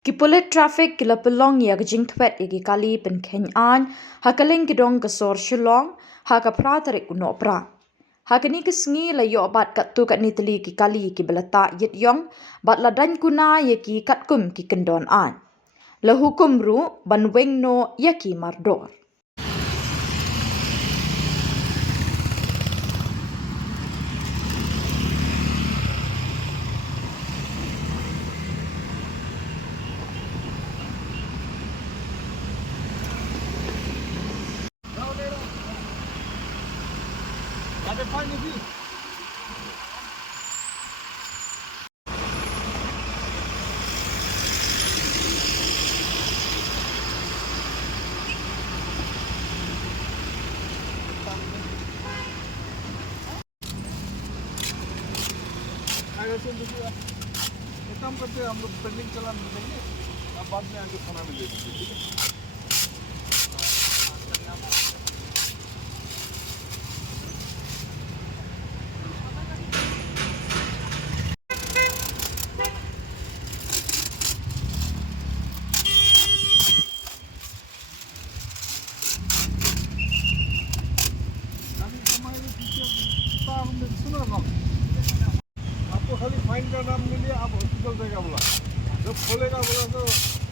Kipulet traffic kila pelong ya gajing thwet igi kali pen khen an hakaling kidong kasor shulong haka pra tarik kuno pra hakani kesengi la yo bat kat tu kat nitli ki kali ki belata yit yong bat la dan kuna ye ki kat kum ki kendon an la hukum ru ban weng no ya ki mardor. काम करते हम लोग pending चलान देंगे अब बाद में आके थाना में दे दीजिए ठीक है सुनो ना आपको खाली फाइन का नाम मिले आप हॉस्पिटल जाएगा बोला जब खोलेगा बोला तो